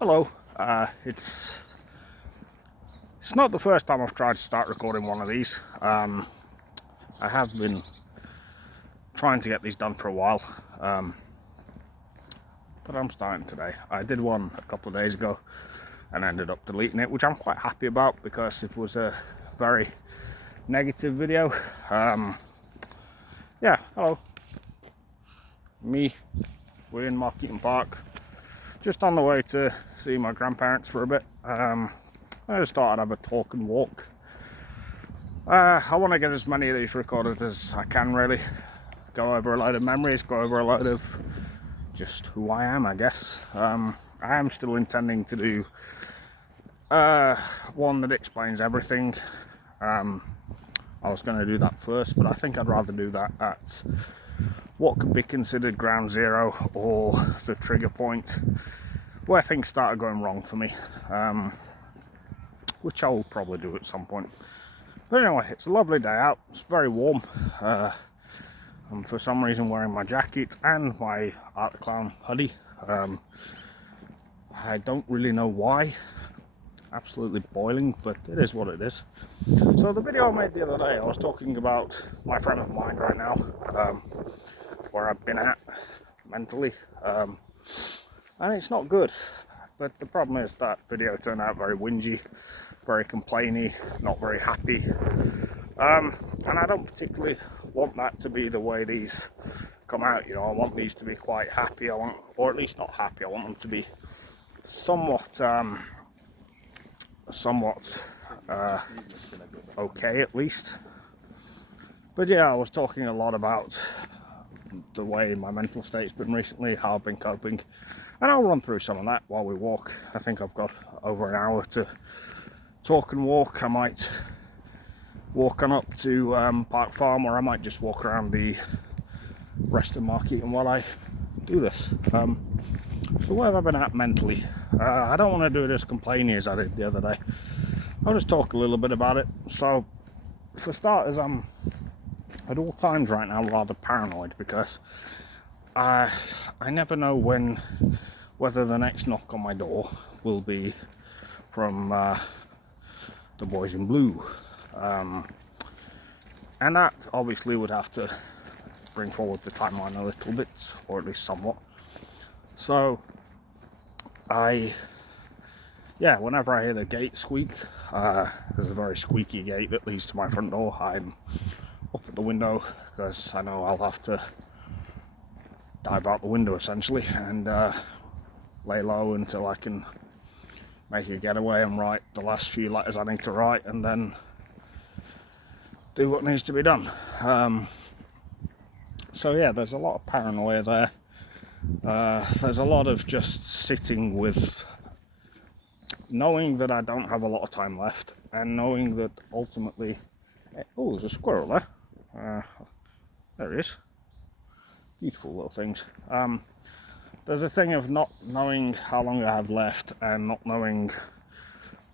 Hello. It's not the first time I've tried to start recording one of these. I have been trying to get these done for a while, but I'm starting today. I did one a couple of days ago and ended up deleting it, which I'm quite happy about because it was a very negative video. Yeah, hello. Me. We're in Markeaton Park. Just on the way to see my grandparents for a bit. I just thought I'd have a talk and walk. I want to get as many of these recorded as I can, really. Go over a load of memories, go over a load of just who I am, I guess. I am still intending to do one that explains everything. I was going to do that first, but I think I'd rather do that at what could be considered ground zero or the trigger point where things started going wrong for me, which I will probably do at some point. But anyway, it's a lovely day out. It's very warm. I'm for some reason wearing my jacket and my Art the Clown hoodie. I don't really know why. Absolutely boiling, but it is what it is. So the video I made the other day, I was talking about my frame of mind right now, where I've been at mentally, and it's not good. But the problem is that video turned out very whingy, very complainy, not very happy, and I don't particularly want that to be the way these come out. You know, I want these to be quite happy. Or at least not happy. I want them to be somewhat okay, at least. But yeah, I was talking a lot about the way my mental state's been recently, how I've been coping, and I'll run through some of that while we walk. I think I've got over an hour to talk and walk. I might walk on up to Park Farm, or I might just walk around the rest of Markeaton while I do this. So where have I been at mentally? I don't want to do it as complaining as I did the other day. I'll just talk a little bit about it. So for starters, I'm at all times right now rather paranoid because I never know whether the next knock on my door will be from the boys in blue, and that obviously would have to bring forward the timeline a little bit, or at least somewhat. So whenever I hear the gate squeak, there's a very squeaky gate that leads to my front door. I'm up at the window because I know I'll have to dive out the window essentially and lay low until I can make a getaway and write the last few letters I need to write and then do what needs to be done. So yeah, there's a lot of paranoia there. There's a lot of just sitting with knowing that I don't have a lot of time left, and knowing that ultimately, oh, there's a squirrel there. There he is. Beautiful little things. There's a thing of not knowing how long I have left and not knowing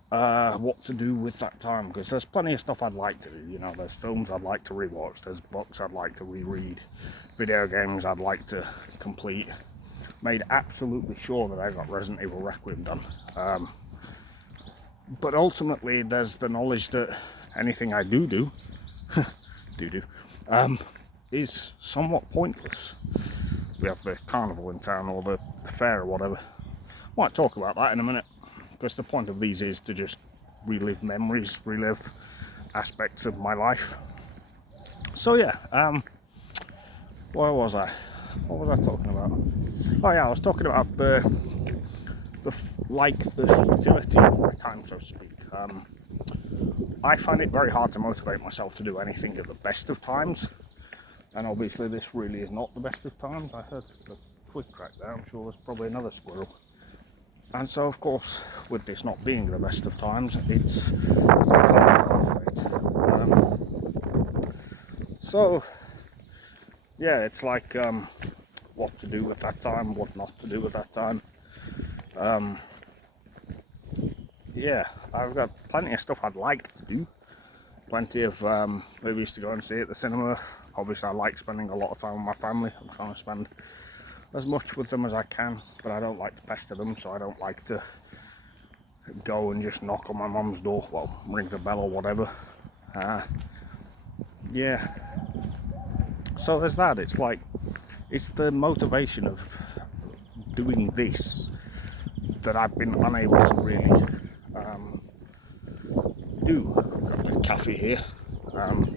what to do with that time, because there's plenty of stuff I'd like to do. You know, there's films I'd like to rewatch, there's books I'd like to reread, video games I'd like to complete. Made absolutely sure that I got Resident Evil Requiem done. But ultimately, there's the knowledge that anything I do is somewhat pointless. We have the carnival in town, or the fair, or whatever. Might talk about that in a minute, because the point of these is to just relive memories, relive aspects of my life. So yeah, where was I? What was I talking about? Oh yeah, I was talking about the futility of my time, so to speak. I find it very hard to motivate myself to do anything at the best of times, and obviously this really is not the best of times. I heard the twig crack there. I'm sure there's probably another squirrel. And so, of course, with this not being the best of times, it's quite hard to motivate. So, yeah, it's like what to do with that time, what not to do with that time. Yeah, I've got plenty of stuff I'd like to do. Plenty of movies to go and see at the cinema. Obviously, I like spending a lot of time with my family. I'm trying to spend as much with them as I can, but I don't like to pester them, so I don't like to go and just knock on my mum's door, well, ring the bell or whatever. Yeah, so there's that. It's like, it's the motivation of doing this that I've been unable to really do. I've got a bit of coffee here, and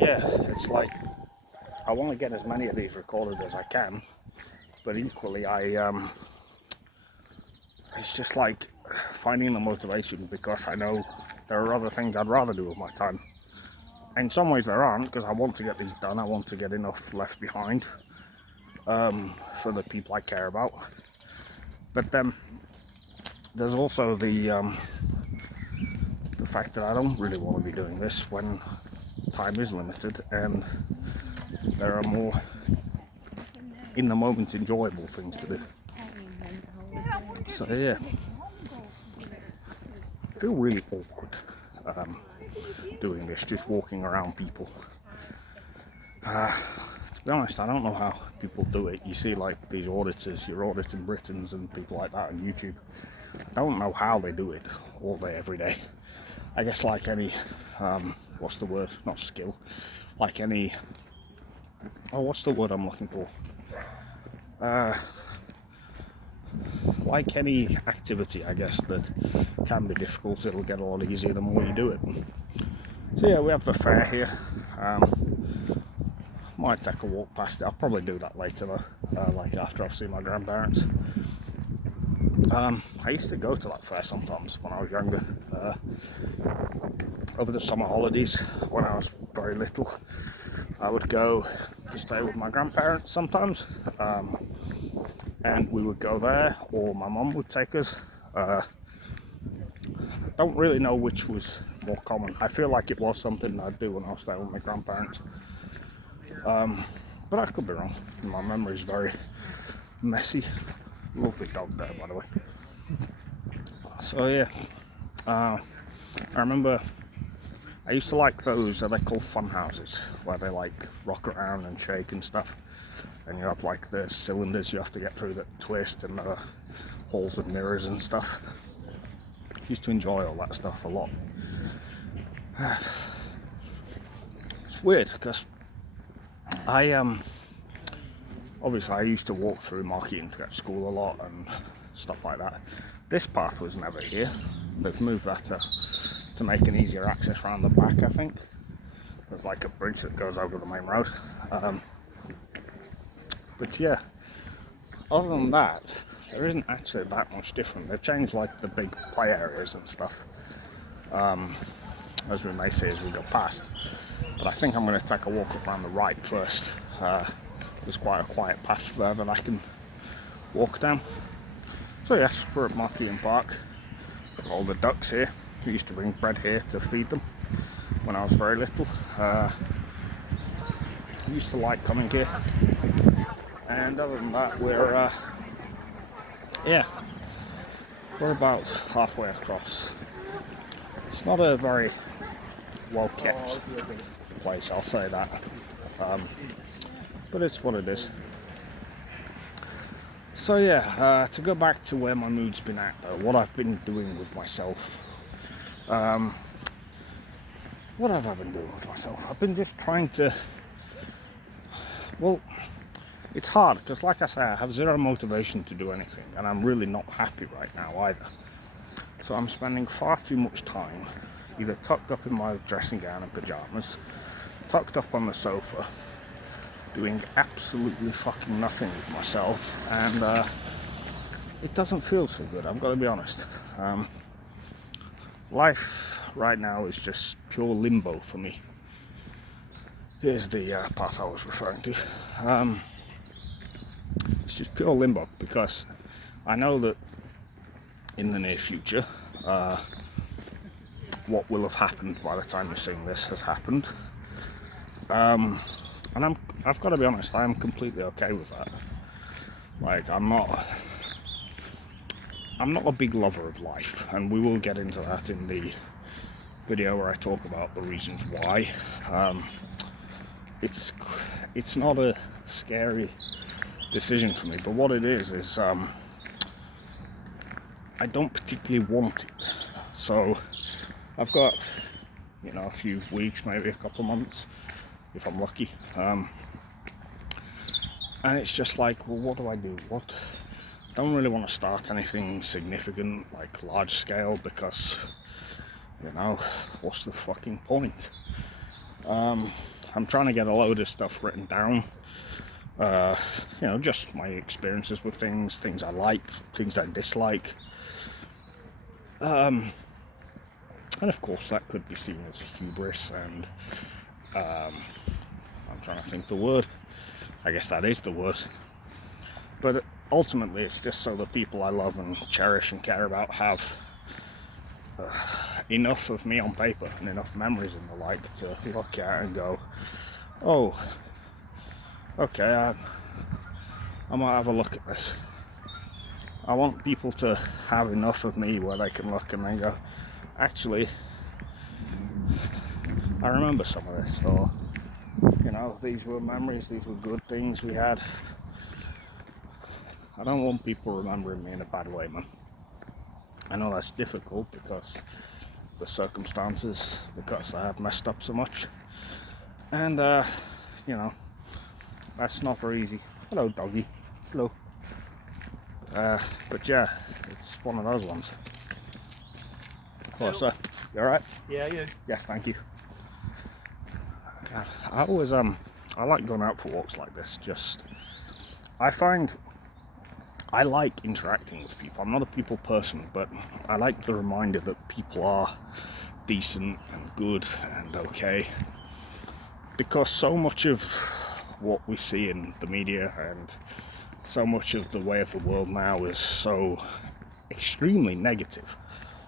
yeah, it's like, I want to get as many of these recorded as I can, but equally it's just like finding the motivation, because I know there are other things I'd rather do with my time. In some ways there aren't, because I want to get these done. I want to get enough left behind for the people I care about. But then there's also the fact that I don't really want to be doing this when time is limited and there are more in the moment enjoyable things to do. So yeah, I feel really awkward doing this, just walking around people. To be honest, I don't know how people do it. You see like these auditors, you're auditing Britons and people like that on YouTube. I don't know how they do it all day, every day. I guess like any, what's the word? Not skill. Like any, what's the word I'm looking for? Like any activity, I guess, that can be difficult, it'll get a lot easier the more you do it. So yeah, we have the fair here. Might take a walk past it. I'll probably do that later though, like after I've seen my grandparents. I used to go to that fair sometimes when I was younger. Over the summer holidays, when I was very little, I would go to stay with my grandparents sometimes. And we would go there, or my mum would take us. Don't really know which was more common. I feel like it was something I'd do when I was staying with my grandparents. But I could be wrong. My memory is very messy. Lovely dog there, by the way. So yeah, I remember I used to like those, they're called fun houses, where they like rock around and shake and stuff. And you have like the cylinders you have to get through that twist, and the halls of mirrors and stuff. Used to enjoy all that stuff a lot. It's weird because obviously I used to walk through Marketing to get to school a lot and stuff like that. This path was never here. They've moved that to make an easier access around the back, I think. There's like a bridge that goes over the main road. But yeah, other than that, there isn't actually that much different. They've changed like the big play areas and stuff, as we may see as we go past. But I think I'm going to take a walk up around the right first. There's quite a quiet path there that I can walk down. So yes, we're at Marketing Park. Got all the ducks here. We used to bring bread here to feed them when I was very little. I used to like coming here. And other than that, we're about halfway across. It's not a very well kept place, I'll say that, but it's what it is. So yeah, to go back to where my mood's been at though, what I've been doing with myself. What have I been doing with myself? I've been just trying to, well, it's hard because, like I say, I have zero motivation to do anything, and I'm really not happy right now either. So I'm spending far too much time either tucked up in my dressing gown and pajamas, tucked up on the sofa, doing absolutely fucking nothing with myself, and it doesn't feel so good, I've got to be honest. Life right now is just pure limbo for me. Here's the path I was referring to. It's just pure limbo, because I know that in the near future, what will have happened by the time you're seeing this has happened. And I've got to be honest, I am completely okay with that. Like, I'm not a big lover of life, and we will get into that in the video where I talk about the reasons why. It's not a scary decision for me. But what it is I don't particularly want it. So I've got, a few weeks, maybe a couple of months, if I'm lucky. And it's just like, well, what do I do? I don't really want to start anything significant, like large scale, because, what's the fucking point? I'm trying to get a load of stuff written down. Just my experiences with things I like, things I dislike. And of course that could be seen as hubris, and I'm trying to think the word. I guess that is the word. But ultimately it's just so the people I love and cherish and care about have enough of me on paper and enough memories and the like to look at and go, oh, okay, I might have a look at this. I want people to have enough of me where they can look and then go, actually, I remember some of this, or these were memories, these were good things we had. I don't want people remembering me in a bad way, man. I know that's difficult because of the circumstances, because I have messed up so much, and that's not very easy. Hello, doggy. Hello. But yeah, it's one of those ones. Hello, sir. You alright? Yeah, you. Yes, thank you. God, I always I like going out for walks like this. I find I like interacting with people. I'm not a people person, but I like the reminder that people are decent and good and okay. Because so much of what we see in the media and so much of the way of the world now is so extremely negative.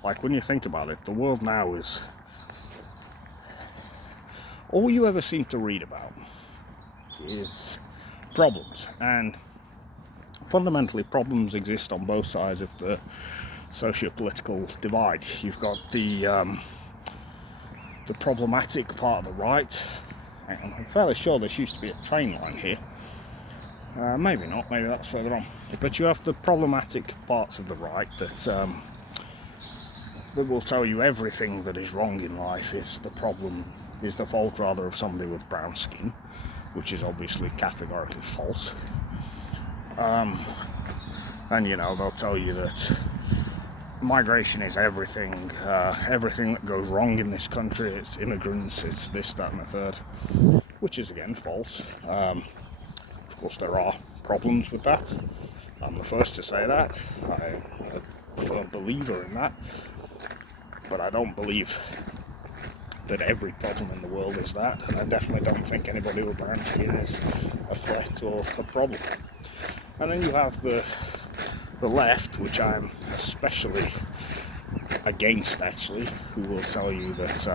Like, when you think about it, the world now is all you ever seem to read about is problems, and fundamentally problems exist on both sides of the socio-political divide. You've got the problematic part of the right, and I'm fairly sure there used to be a train line here. Maybe not, maybe that's further on. But you have the problematic parts of the right that will tell you everything that is wrong in life is the fault rather of somebody with brown skin, which is obviously categorically false. And they'll tell you that migration is everything, everything that goes wrong in this country, it's immigrants, it's this, that and the third, which is again false. Of course there are problems with that, I'm the first to say that. I'm a firm believer in that, but I don't believe that every problem in the world is that, and I definitely don't think anybody with brown skin is a threat or a problem. And then you have the left, which I'm especially against, actually, who will tell you that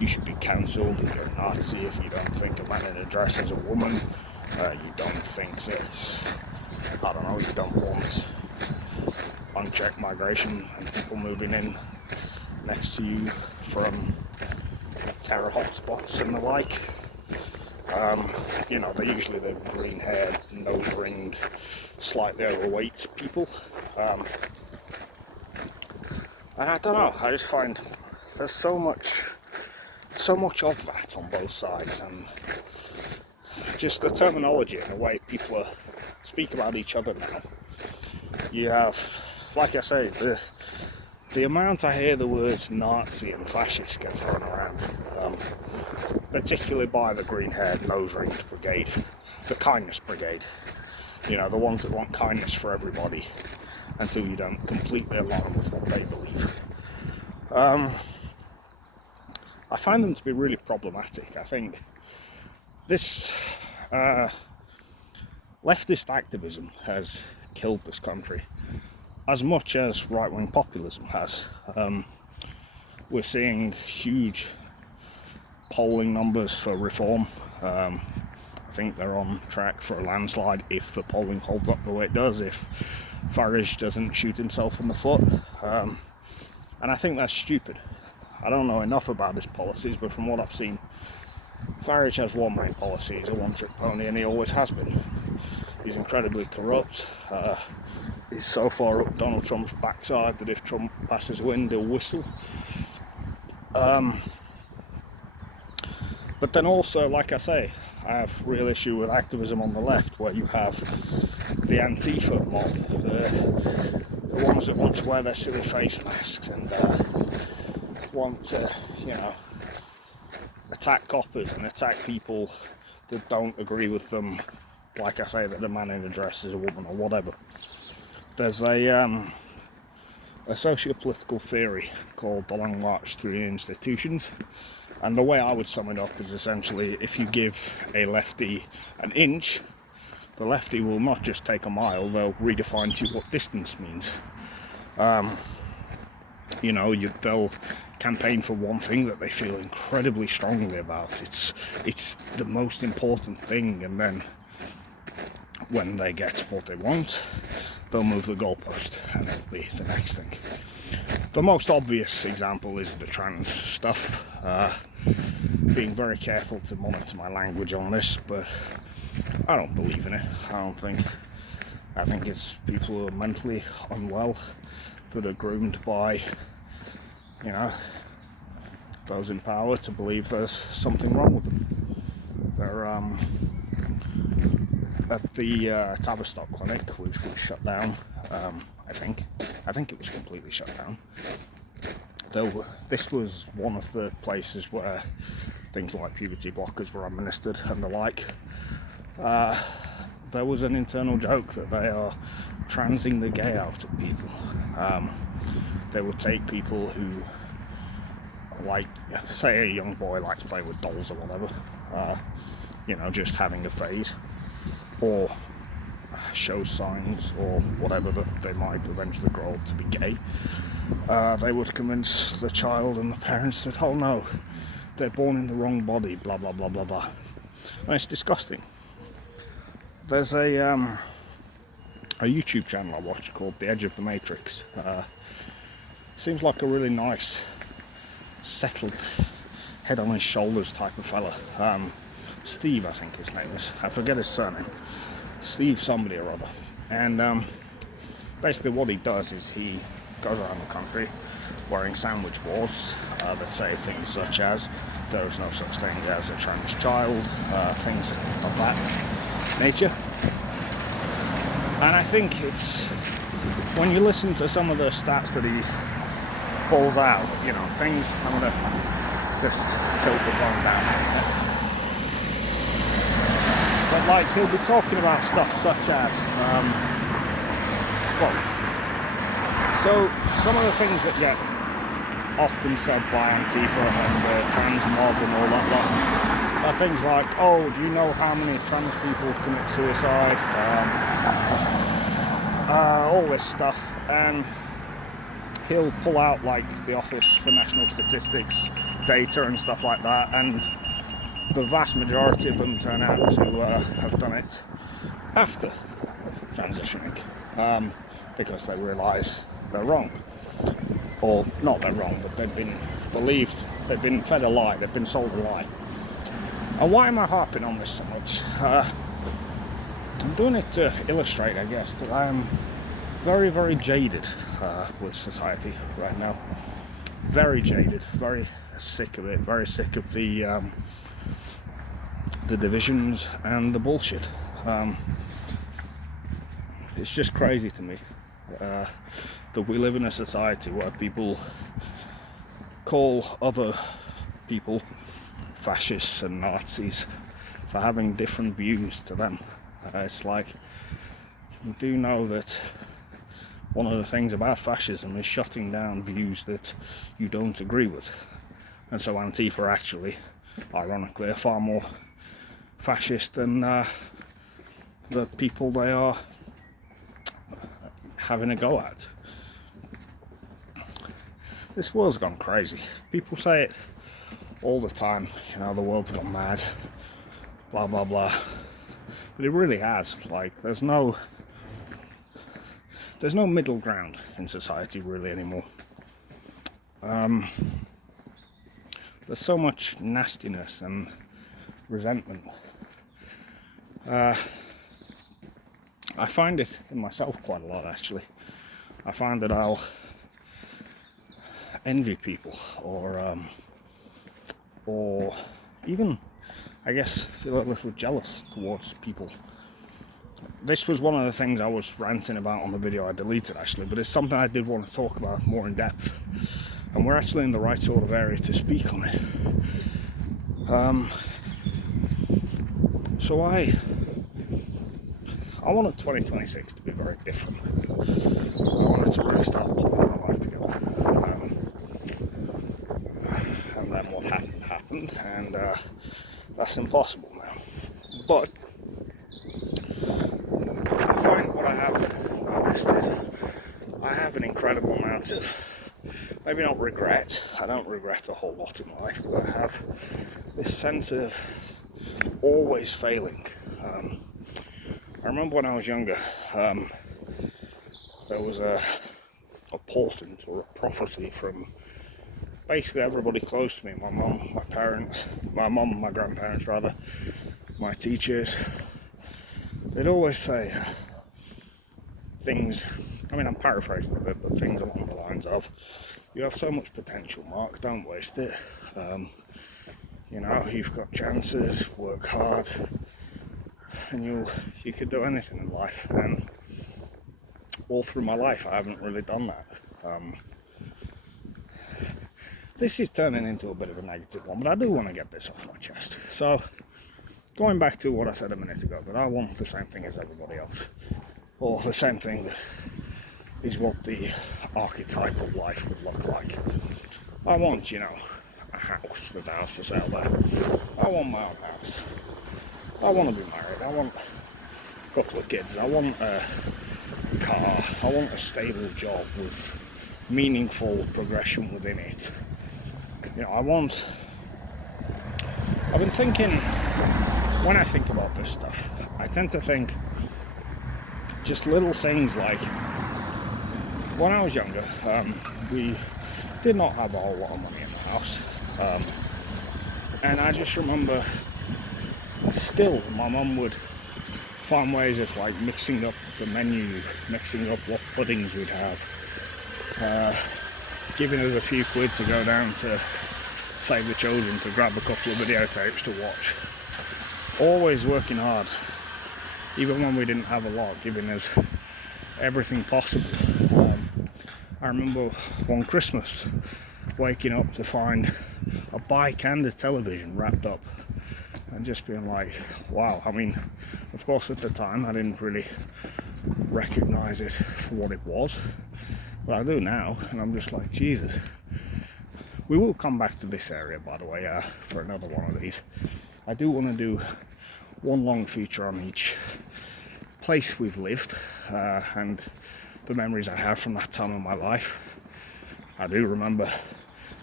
you should be cancelled if you're a Nazi, if you don't think a man in a dress is a woman, you don't think that, I don't know, you don't want unchecked migration and people moving in next to you from terror hotspots and the like. They're usually the green-haired, nose-ringed, slightly overweight people. And I don't know, I just find there's so much of that on both sides, and just the terminology and the way people speak about each other now. You have, like I say, the amount I hear the words Nazi and fascist get thrown around, particularly by the green-haired, nose-ringed brigade, the kindness brigade, the ones that want kindness for everybody until you don't completely align with what they believe. I find them to be really problematic. I think this leftist activism has killed this country as much as right-wing populism has. We're seeing huge polling numbers for reform. I think they're on track for a landslide if the polling holds up the way it does, if Farage doesn't shoot himself in the foot. And I think that's stupid. I don't know enough about his policies, but from what I've seen, Farage has one main policy. He's a one-trick pony, and he always has been. He's incredibly corrupt. He's so far up Donald Trump's backside that if Trump passes wind, he'll whistle. But then also, like I say, I have real issue with activism on the left, where you have the Antifa mob, the ones that want to wear their silly face masks and want to, attack coppers and attack people that don't agree with them. Like I say, that a man in a dress is a woman or whatever. There's a socio-political theory called the Long March Through the Institutions. And the way I would sum it up is essentially, if you give a lefty an inch, the lefty will not just take a mile, they'll redefine to you what distance means. They'll campaign for one thing that they feel incredibly strongly about. It's the most important thing, and then when they get what they want, they'll move the goalpost and it'll be the next thing. The most obvious example is the trans stuff. Being very careful to monitor my language on this, but I don't believe in it. I think it's people who are mentally unwell that are groomed by, those in power to believe there's something wrong with them. They're at the Tavistock clinic, which was shut down. I think it was completely shut down. This was one of the places where things like puberty blockers were administered and the like. There was an internal joke that they are transing the gay out of people. They would take people who, say a young boy likes to play with dolls or whatever, just having a phase, or show signs or whatever that they might eventually grow up to be gay. They would convince the child and the parents that, oh no, they're born in the wrong body, blah blah blah blah blah. And it's disgusting. There's a YouTube channel I watch called The Edge of the Matrix. Seems like a really nice, settled, head on his shoulders type of fella. Steve, I think his name is. I forget his surname. Steve somebody or other. And basically what he does is he goes around the country wearing sandwich boards that say things such as there is no such thing as a trans child, things of that nature. And I think it's, when you listen to some of the stats that he pulls out, things, I'm going to just tilt the phone down. But he'll be talking about stuff such as, so some of the things that get often said by Antifa and the trans mob and all that lot are things like, oh, do you know how many trans people commit suicide? All this stuff, and he'll pull out the Office for National Statistics data and stuff like that, and the vast majority of them turn out to have done it after transitioning, because they realise they're wrong. Or not they're wrong, but they've been believed, they've been fed a lie, they've been sold a lie. And why am I harping on this so much? I'm doing it to illustrate, I guess, that I am very, very jaded with society right now. Very jaded, very sick of it, very sick of the divisions and the bullshit. It's just crazy to me that we live in a society where people call other people fascists and Nazis for having different views to them. It's like, you do know that one of the things about fascism is shutting down views that you don't agree with. And so Antifa are actually, ironically, are far more fascist than the people they are having a go at. This world's gone crazy. People say it all the time, the world's gone mad, blah blah blah. But it really has. There's no middle ground in society really anymore. There's so much nastiness and resentment. I find it in myself quite a lot, actually. I find that I'll envy people, or even, I guess, feel a little jealous towards people. This was one of the things I was ranting about on the video I deleted, actually, but it's something I did want to talk about more in depth, and we're actually in the right sort of area to speak on it. So I wanted 2026 to be very different. I wanted to really start putting my life together. And then what happened, and that's impossible now. But I find what I have noticed is I have an incredible amount of, maybe not regret, I don't regret a whole lot in life, but I have this sense of always failing. I remember when I was younger, there was a portent or a prophecy from basically everybody close to me, my mum, my parents, my mum, my grandparents rather, my teachers. They'd always say things, I mean I'm paraphrasing a bit, but things along the lines of, you have so much potential, Mark, don't waste it. You know, you've got chances, work hard, and you could do anything in life. And all through my life I haven't really done that. This is turning into a bit of a negative one, but I do want to get this off my chest. So, going back to what I said a minute ago, that I want the same thing as everybody else, or the same thing that is what the archetypal life would look like. I want, you know, a house, there's a house for sale there. I want my own house. I want to be married. I want a couple of kids. I want a car. I want a stable job with meaningful progression within it. You know, I've been thinking, when I think about this stuff, I tend to think just little things like, when I was younger, we did not have a whole lot of money in the house. And I just remember, still, my mum would find ways of like mixing up the menu, mixing up what puddings we'd have, giving us a few quid to go down to Save the Children to grab a couple of videotapes to watch. Always working hard, even when we didn't have a lot, giving us everything possible. I remember one Christmas waking up to find a bike and a television wrapped up, and just being like, wow. I mean, of course at the time I didn't really recognise it for what it was, but I do now, and I'm just like, Jesus. We will come back to this area, by the way, for another one of these. I do want to do one long feature on each place we've lived, and the memories I have from that time of my life. I do remember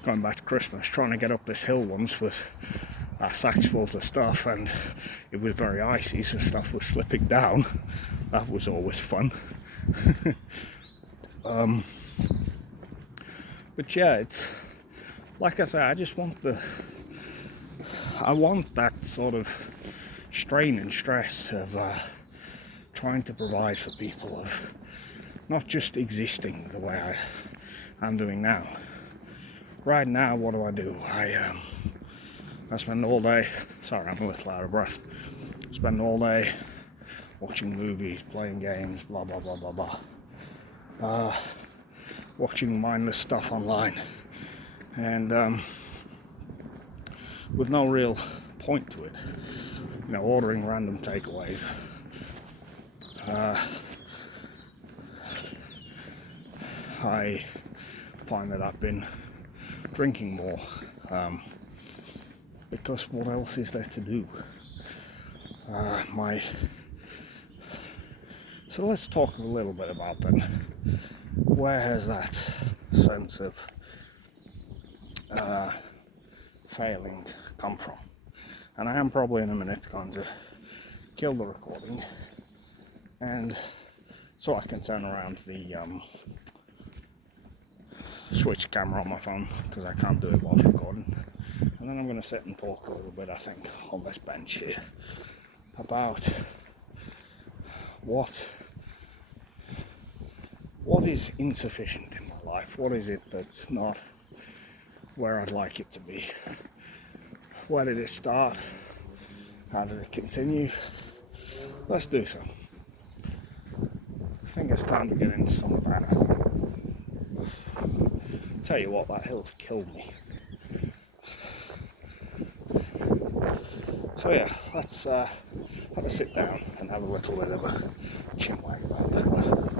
going back to Christmas, trying to get up this hill once with our sacks full of stuff, and it was very icy, so stuff was slipping down. That was always fun. But yeah, it's like I say, I just want that sort of strain and stress of trying to provide for people, of not just existing the way I'm doing now. Right now, what do? I spend all day, sorry, I'm a little out of breath, spend all day watching movies, playing games, blah blah blah blah blah, watching mindless stuff online, and with no real point to it. You know, ordering random takeaways. I find that I've been drinking more, because what else is there to do? So let's talk a little bit about then, where has that sense of failing come from? And I am probably in a minute going to kill the recording, and so I can turn around the switch camera on my phone, because I can't do it whilst recording. And then I'm going to sit and talk a little bit, I think, on this bench here about what what is insufficient in my life? What is it that's not where I'd like it to be? Where did it start? How did it continue? Let's do so. I think it's time to get into some of that. Tell you what, that hill's killed me. So yeah, let's have a sit down and have a little bit of a chin wag about that one.